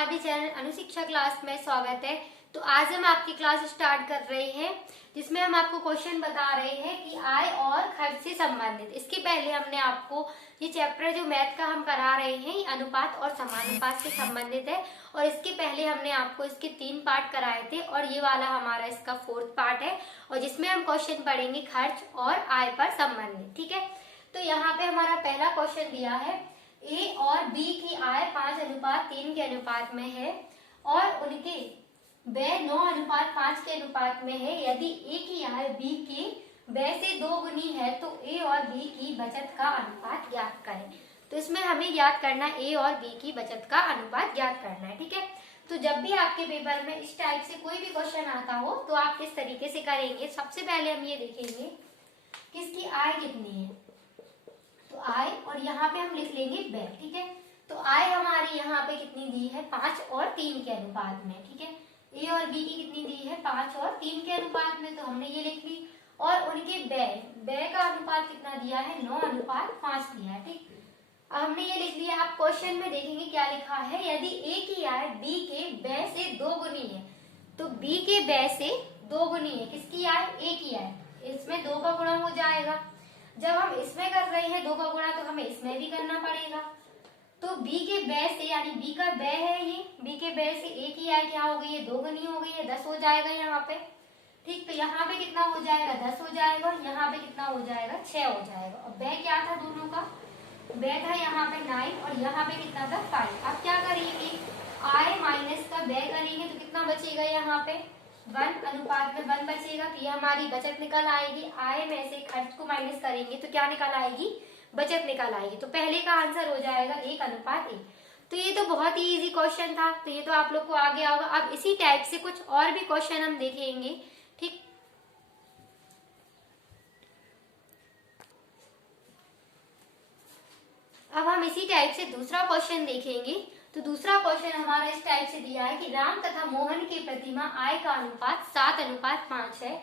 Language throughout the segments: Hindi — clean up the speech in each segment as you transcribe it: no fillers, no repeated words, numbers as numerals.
हमारे चैनल अनुशिक्षा क्लास में स्वागत है। तो आज हम आपकी क्लास स्टार्ट कर रहे हैं जिसमें हम आपको क्वेश्चन बता रहे हैं कि आय और खर्च से संबंधित। इसके पहले हमने आपको ये चैप्टर जो मैथ का हम करा रहे हैं ये अनुपात और समानुपात से संबंधित है और इसके पहले हमने आपको इसके 3 पार्ट कराए थे और ये वाला हमारा इसका 4th पार्ट है और जिसमें हम क्वेश्चन पढ़ेंगे खर्च और आय पर संबंधित। ठीक है, तो यहाँ पे हमारा पहला क्वेश्चन दिया है ए और बी की आय 5:3 के अनुपात में है और उनके व्यय 9:5 के अनुपात में है। यदि ए की आय बी के व्यय से 2 गुनी है तो ए और बी की बचत का अनुपात ज्ञात करें। तो इसमें हमें ज्ञात करना ए और बी की बचत का अनुपात ज्ञात करना है। ठीक है, तो जब भी आपके पेपर में इस टाइप से कोई भी क्वेश्चन आता हो तो आप किस तरीके से करेंगे। सबसे पहले हम ये देखेंगे किसकी आय कितनी है, तो आय और यहाँ पे हम लिख लेंगे व्यय। ठीक है, तो आय हमारी यहाँ पे कितनी दी है 5 और 3 के अनुपात में। ठीक है, ए और बी की कितनी दी है 5 और 3 के अनुपात में, तो हमने ये लिख ली। और उनके व्यय का अनुपात कितना दिया है 9:5 दिया है। ठीक, अब हमने ये लिख लिया। आप क्वेश्चन में देखेंगे क्या लिखा है, यदि ए की आय बी के व्यय से 2 गुनी है तो बी के व्यय से 2 गुनी है किसकी आय, ए की आय, इसमें 2 का गुणा हो जाएगा। जब हम इसमें कर रहे हैं 2 का गुणा तो हमें इसमें भी करना पड़ेगा। तो b के व्यय से यानी b का व्यय है ये, b के व्यय से a की आय क्या हो गई है 2 गुनी हो गई है, 10 हो जाएगा यहाँ पे। ठीक, तो यहाँ पे कितना हो जाएगा 10 हो जाएगा, यहाँ पे कितना हो जाएगा 6 हो जाएगा। और व्यय क्या था दोनों का, व्यय था यहाँ पे 9 और यहाँ पे कितना था 5। अब क्या करेंगे आय माइनस का व्यय करेंगे तो कितना बचेगा यहाँ पे 1:1 बचेगा। तो ये हमारी बचत निकल आएगी। आय में से खर्च को माइनस करेंगे तो क्या निकल आएगी, बचत निकल आएगी। तो पहले का आंसर हो जाएगा 1:1। तो ये तो बहुत ही इजी क्वेश्चन था, तो ये तो आप लोग को आ गया होगा। अब इसी टाइप से कुछ और भी क्वेश्चन हम देखेंगे। ठीक, अब हम इसी टाइप से दूसरा क्वेश्चन देखेंगे। तो दूसरा क्वेश्चन हमारा इस टाइप से दिया है कि राम तथा मोहन की प्रतिमा आय का अनुपात 7:5 है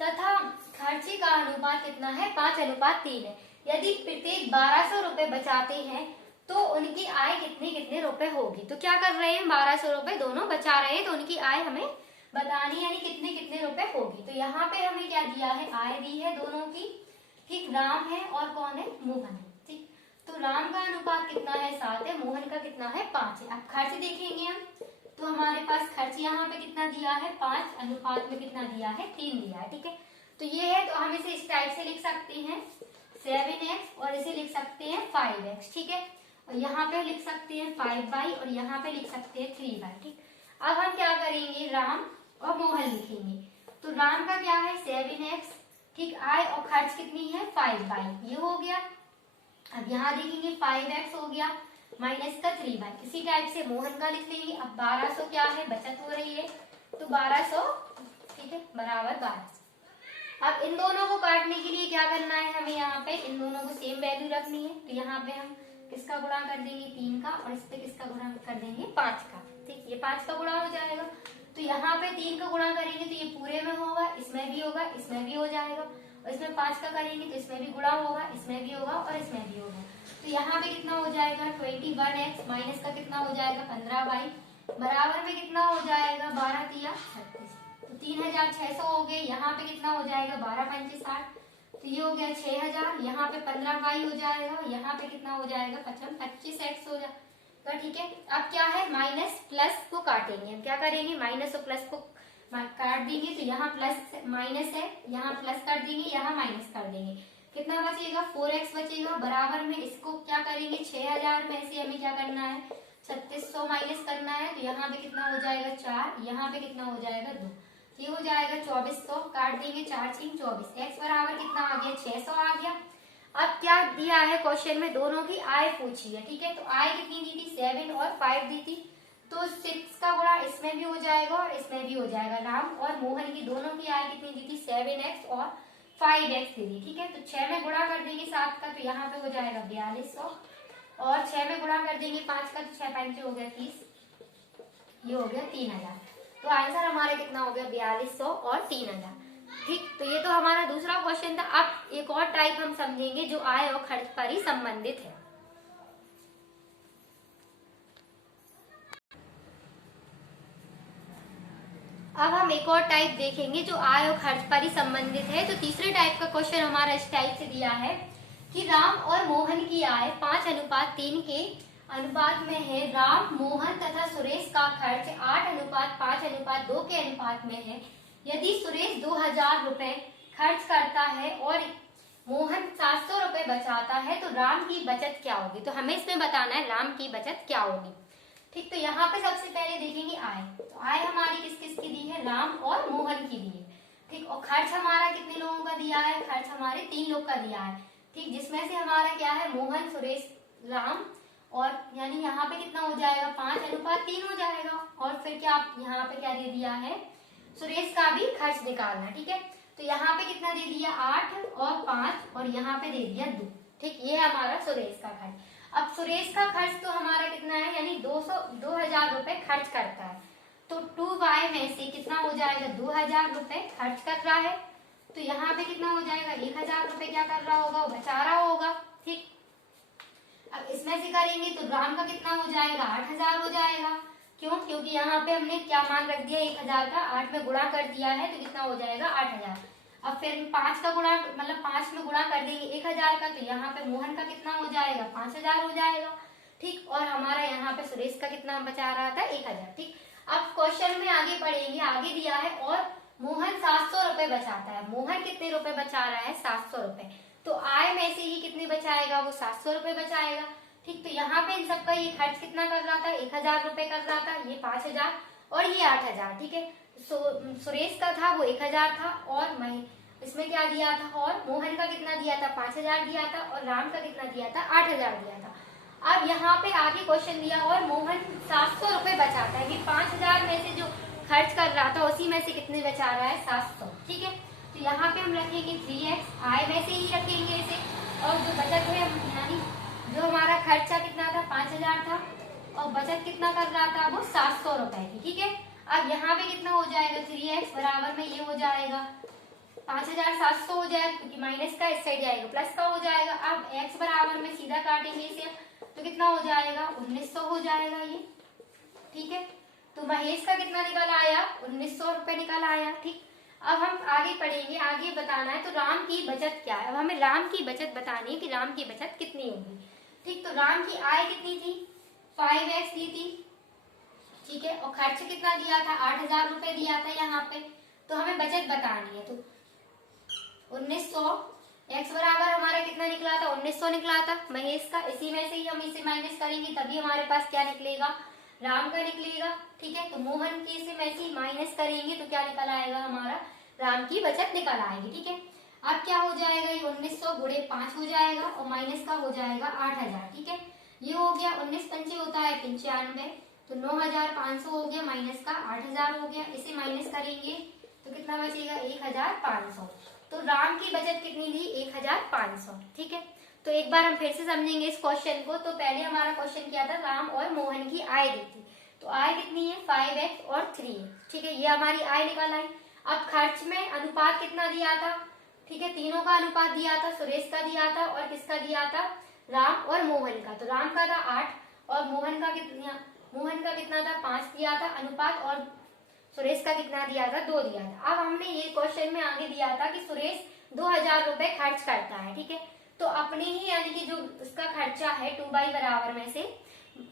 तथा खर्चे का अनुपात कितना है 5:3 है। यदि प्रत्येक 1200 रुपए बचाते हैं तो उनकी आय कितने कितने रुपए होगी। तो क्या कर रहे हैं 1200 रुपए दोनों बचा रहे हैं तो उनकी आय हमें बतानी यानी कितने कितने रुपए होगी। तो यहाँ पे हमें क्या दिया है, आय दी है दोनों की। ठीक, राम है और कौन है, मोहन है। ठीक, तो राम का अनुपात कितना है 7 है, मोहन का कितना है 5 है। अब खर्च देखेंगे हम, तो हमारे पास खर्च यहाँ पे कितना दिया है 5, अनुपात में कितना दिया है 3 दिया है। ठीक है, तो ये है, तो हम इसे इस टाइप से लिख सकते हैं 7x और इसे लिख सकते हैं 5x। ठीक है, और यहाँ पे लिख सकते हैं 5y और यहाँ पे लिख सकते हैं 3y। ठीक, अब हम क्या करेंगे राम और मोहन लिखेंगे। तो राम का क्या है 7x, ठीक, आय और खर्च कितनी है 5y, ये हो गया। अब यहाँ देखेंगे 5x हो गया माइनस का 3y। इसी टाइप से मोहन का लिख लेंगे। अब 1200 क्या है बचत हो रही है तो 1200, ठीक है, बराबर 1200। अब इन दोनों को काटने के लिए क्या करना है, हमें यहाँ पे इन दोनों को सेम वैल्यू रखनी है। तो यहाँ पे हम किसका गुणा कर देंगे 3 का और इस पे किसका गुणा कर देंगे 5 का। ठीक, ये 5 का गुणा हो जाएगा। तो यहाँ पे 3 का गुणा करेंगे तो ये पूरे में होगा, इसमें भी होगा, इसमें भी हो जाएगा। और इसमें 5 का करेंगे तो इसमें भी गुणा होगा, इसमें भी होगा और इसमें भी होगा। तो यहाँ पे कितना हो जाएगा 21x माइनस का कितना हो जाएगा 15y बराबर में कितना हो जाएगा 12 तिया 36। तो 3600 हो गए। यहाँ पे कितना हो जाएगा 12×5 60, तो ये हो गया 6000। यहाँ पे 15y हो जाएगा, यहाँ पे कितना हो जाएगा 25x हो जाएगा। ठीक है, अब क्या है माइनस प्लस को काटेंगे। हम क्या करेंगे माइनस और प्लस को काट देंगे। तो यहाँ प्लस माइनस है, यहाँ प्लस कर देंगे, यहाँ माइनस कर देंगे। कितना बचेगा 4x बचेगा बराबर में इसको क्या करेंगे 6000 में से हमें क्या करना है 3600 माइनस करना है। तो यहाँ पे कितना हो जाएगा 4, यहाँ पे कितना हो जाएगा 2, ये हो जाएगा 2400। काट देंगे 4 3 24, x बराबर कितना आ गया 600 आ गया। अब क्या दिया है क्वेश्चन में दोनों की आय पूछी है। ठीक है, तो आय कितनी दी थी 7 और 5 दी थी, तो 6 का गुणा इसमें भी हो जाएगा और इसमें भी हो जाएगा। राम और मोहन की दोनों की आय कितनी दी थी 7x और 5x दी थी। ठीक है, तो 6 में गुणा कर देंगे 7 का तो यहाँ पे हो जाएगा 4200 और 6 में गुणा कर देंगे 5 का तो 6 5 हो गया 30, ये हो गया 3000। तो आंसर हमारा कितना हो गया 4200 और 3000। ठीक, तो ये तो हमारा दूसरा क्वेश्चन था। अब एक और टाइप हम समझेंगे जो आय और खर्च पर ही संबंधित है। अब हम एक और टाइप देखेंगे जो आय और खर्च पर ही संबंधित है। तो तीसरे टाइप का क्वेश्चन हमारा इस टाइप से दिया है कि राम और मोहन की आय 5:3 के अनुपात में है। राम, मोहन तथा सुरेश का खर्च 8:5:2 के अनुपात में है। यदि सुरेश 2000 रुपए खर्च करता है और मोहन 700 रुपए बचाता है तो राम की बचत क्या होगी। तो हमें इसमें बताना है राम की बचत क्या होगी। ठीक, तो यहाँ पे सबसे पहले देखेंगे आय। तो आय हमारी किस किस की दी है, राम और मोहन की दी है। ठीक, और खर्च हमारा कितने लोगों का दिया है, खर्च हमारे 3 लोग का दिया है। ठीक, जिसमें से हमारा क्या है, मोहन, सुरेश, राम, और यानी यहाँ पे कितना हो जाएगा, 5:3 हो जाएगा। और फिर क्या यहाँ पे क्या दे दिया है, सुरेश का भी खर्च निकालना। ठीक है, तो यहाँ पे कितना दे दिया, 8 और 5, और यहाँ पे दे दिया 2। ठीक, ये है हमारा सुरेश का खर्च। अब सुरेश का खर्च तो हमारा कितना है, यानी 2000 रुपए खर्च करता है। तो 2y में से कितना हो जाएगा, 2000 रुपए खर्च कर रहा है। तो यहाँ पे कितना हो जाएगा, 1000 रुपए क्या कर रहा होगा, बचा रहा होगा। ठीक, अब इसमें से करेंगे तो राम का कितना हो जाएगा, 8000 हो जाएगा। क्यों, क्योंकि यहाँ पे हमने क्या मान रख दिया, 1000 का 8 में गुणा कर दिया है, तो कितना हो जाएगा, 8000। अब फिर 5 का गुणा, मतलब 5 में गुणा कर देंगे 1000 का, तो यहाँ पे मोहन का कितना हो जाएगा, 5000 हो जाएगा। ठीक, और हमारा यहाँ पे सुरेश का कितना बचा रहा था, 1000। ठीक, अब क्वेश्चन में आगे पढ़ेंगे, आगे दिया है और मोहन 700 रुपए बचाता है। मोहन कितने रुपए बचा रहा है, 700 रुपए। तो आय में से ही कितने बचाएगा, वो 700 रुपए बचाएगा। ठीक, तो यहाँ पे इन सबका ये खर्च कितना कर रहा था, 1000 रुपए कर रहा था, ये 5000 और ये 8000। ठीक है, सुरेश का था वो 1000 था, और मैं इसमें क्या दिया था, और मोहन का कितना दिया था, 5000 दिया था, और राम का कितना दिया था, 8000 दिया था। अब यहाँ पे आगे क्वेश्चन दिया और मोहन 700 रुपए बचाता है कि 5000 में से जो खर्च कर रहा था उसी में से कितने बचा रहा है, 700। ठीक है, तो यहाँ पे हम रखेंगे 3x, आय में से ही रखेंगे इसे, और जो बचत है यानी जो हमारा खर्चा कितना था, 5000 था, और बचत कितना कर रहा था, वो 700 रुपए की। ठीक है, अब यहाँ पे कितना हो जाएगा, 3x बराबर में ये हो जाएगा 5700 हो जाएगा, क्योंकि माइनस का इस साइड जाएगा, प्लस का हो जाएगा। अब x बराबर में सीधा काटेंगे इसे, तो कितना हो जाएगा, 1900 हो जाएगा ये। ठीक है, तो महेश का कितना निकल आया, 1900 रुपए निकल आया। ठीक, अब हम आगे पढ़ेंगे, आगे बताना है तो राम की बचत क्या है। अब हमें राम की बचत बतानी है कि राम की बचत कितनी होगी। ठीक, तो राम की आय कितनी थी, 5x दी थी। ठीक है, और खर्च कितना दिया था, 8000 रुपए दिया था यहाँ पे। तो हमें बचत बतानी है, तो 1900, x बराबर हमारा कितना निकला था, 1900 निकला था महेश का। इसी में से ही हम इसे माइनस करेंगे, तभी हमारे पास क्या निकलेगा, राम का निकलेगा। ठीक है, तो मोहन की इसे में से माइनस करेंगे तो क्या निकल आएगा, हमारा राम की बचत निकल आएगी। ठीक है, अब क्या हो जाएगा, ये 1900 गुणे 5 हो जाएगा, और माइनस का हो जाएगा 8000। ठीक है, ये हो गया, 19 पंचे होता है 95, तो 9500 हो गया, माइनस का 8000 हो गया। इसे माइनस करेंगे तो कितना बचेगा, 1500। तो राम की बचत कितनी थी, 1500। ठीक है, तो एक बार हम फिर से समझेंगे इस क्वेश्चन को। तो पहले हमारा क्वेश्चन क्या था, राम और मोहन की आय दी थी। तो आय कितनी है, 5x और 3x। ठीक है, ये हमारी आय निकल आई। अब खर्च में अनुपात कितना दिया था, ठीक है, तीनों का अनुपात दिया था, सुरेश का दिया था और किसका दिया था, राम और मोहन का। तो राम का था 8 और मोहन का कितना था, 5 दिया था अनुपात, और सुरेश का कितना दिया था, 2 दिया था। अब हमने ये क्वेश्चन में आगे दिया था कि सुरेश 2000 रुपए खर्च करता है। ठीक है, तो अपने ही यानी कि जो उसका खर्चा है 2 बराबर में से,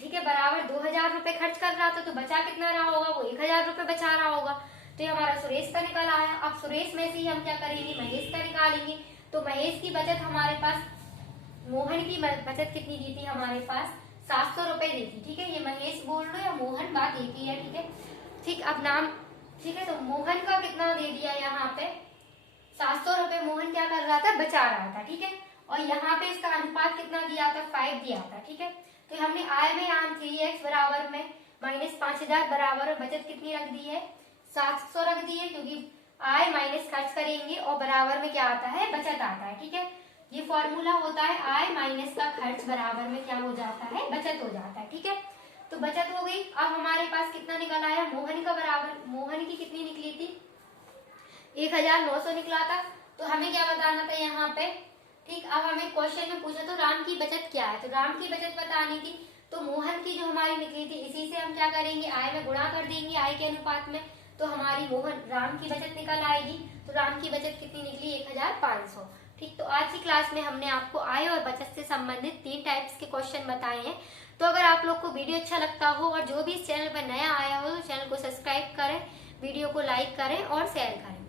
ठीक है, बराबर 2000 रुपए खर्च कर रहा था, तो बचा कितना रहा होगा, वो 1000 रुपए बचा रहा होगा। तो ये हमारा सुरेश का निकल आया। अब सुरेश में से ही हम क्या करेंगे, महेश का निकालेंगे। तो महेश की बचत हमारे पास, मोहन की बचत कितनी दी थी हमारे पास, 700 रुपए दी थी। ठीक है, ये महेश बोल लो या मोहन, बात एक ही है। ठीक है, ठीक, अब नाम, ठीक है, तो मोहन का कितना दे दिया यहाँ पे, 700 रुपए मोहन क्या कर रहा था, बचा रहा था। ठीक है, और यहाँ पे इसका अनुपात कितना दिया था, 5 दिया था। ठीक है, तो हमने आय में यहाँ 3x बराबर में माइनस 5000 बराबर बचत कितनी रख दी है, 700 रख दी है, क्योंकि आय माइनस खर्च करेंगे और बराबर में क्या आता है, बचत आता है। ठीक है, ये फॉर्मूला होता है, आय माइनस का खर्च बराबर में क्या हो जाता है, बचत हो जाता है। ठीक है, तो बचत हो गई। अब हमारे पास कितना निकल आया, मोहन का बराबर, मोहन की कितनी निकली थी, 1900 निकला था। तो हमें क्या बताना था यहाँ पे। ठीक, अब हमें क्वेश्चन में पूछा तो राम की बचत क्या है, तो राम की बचत बतानी थी। तो मोहन की जो हमारी निकली थी, इसी से हम क्या करेंगे, आय में गुणा कर देंगे, आय के अनुपात में। तो हमारी मोहन राम की बचत निकल आएगी। तो राम की बचत कितनी निकली? 1500। ठीक, तो आज की क्लास में हमने आपको आय और बचत से संबंधित 3 टाइप्स के क्वेश्चन बताए हैं। तो अगर आप लोग को वीडियो अच्छा लगता हो और जो भी इस चैनल पर नया आया हो तो चैनल को सब्सक्राइब करें, वीडियो को लाइक करें और शेयर करें।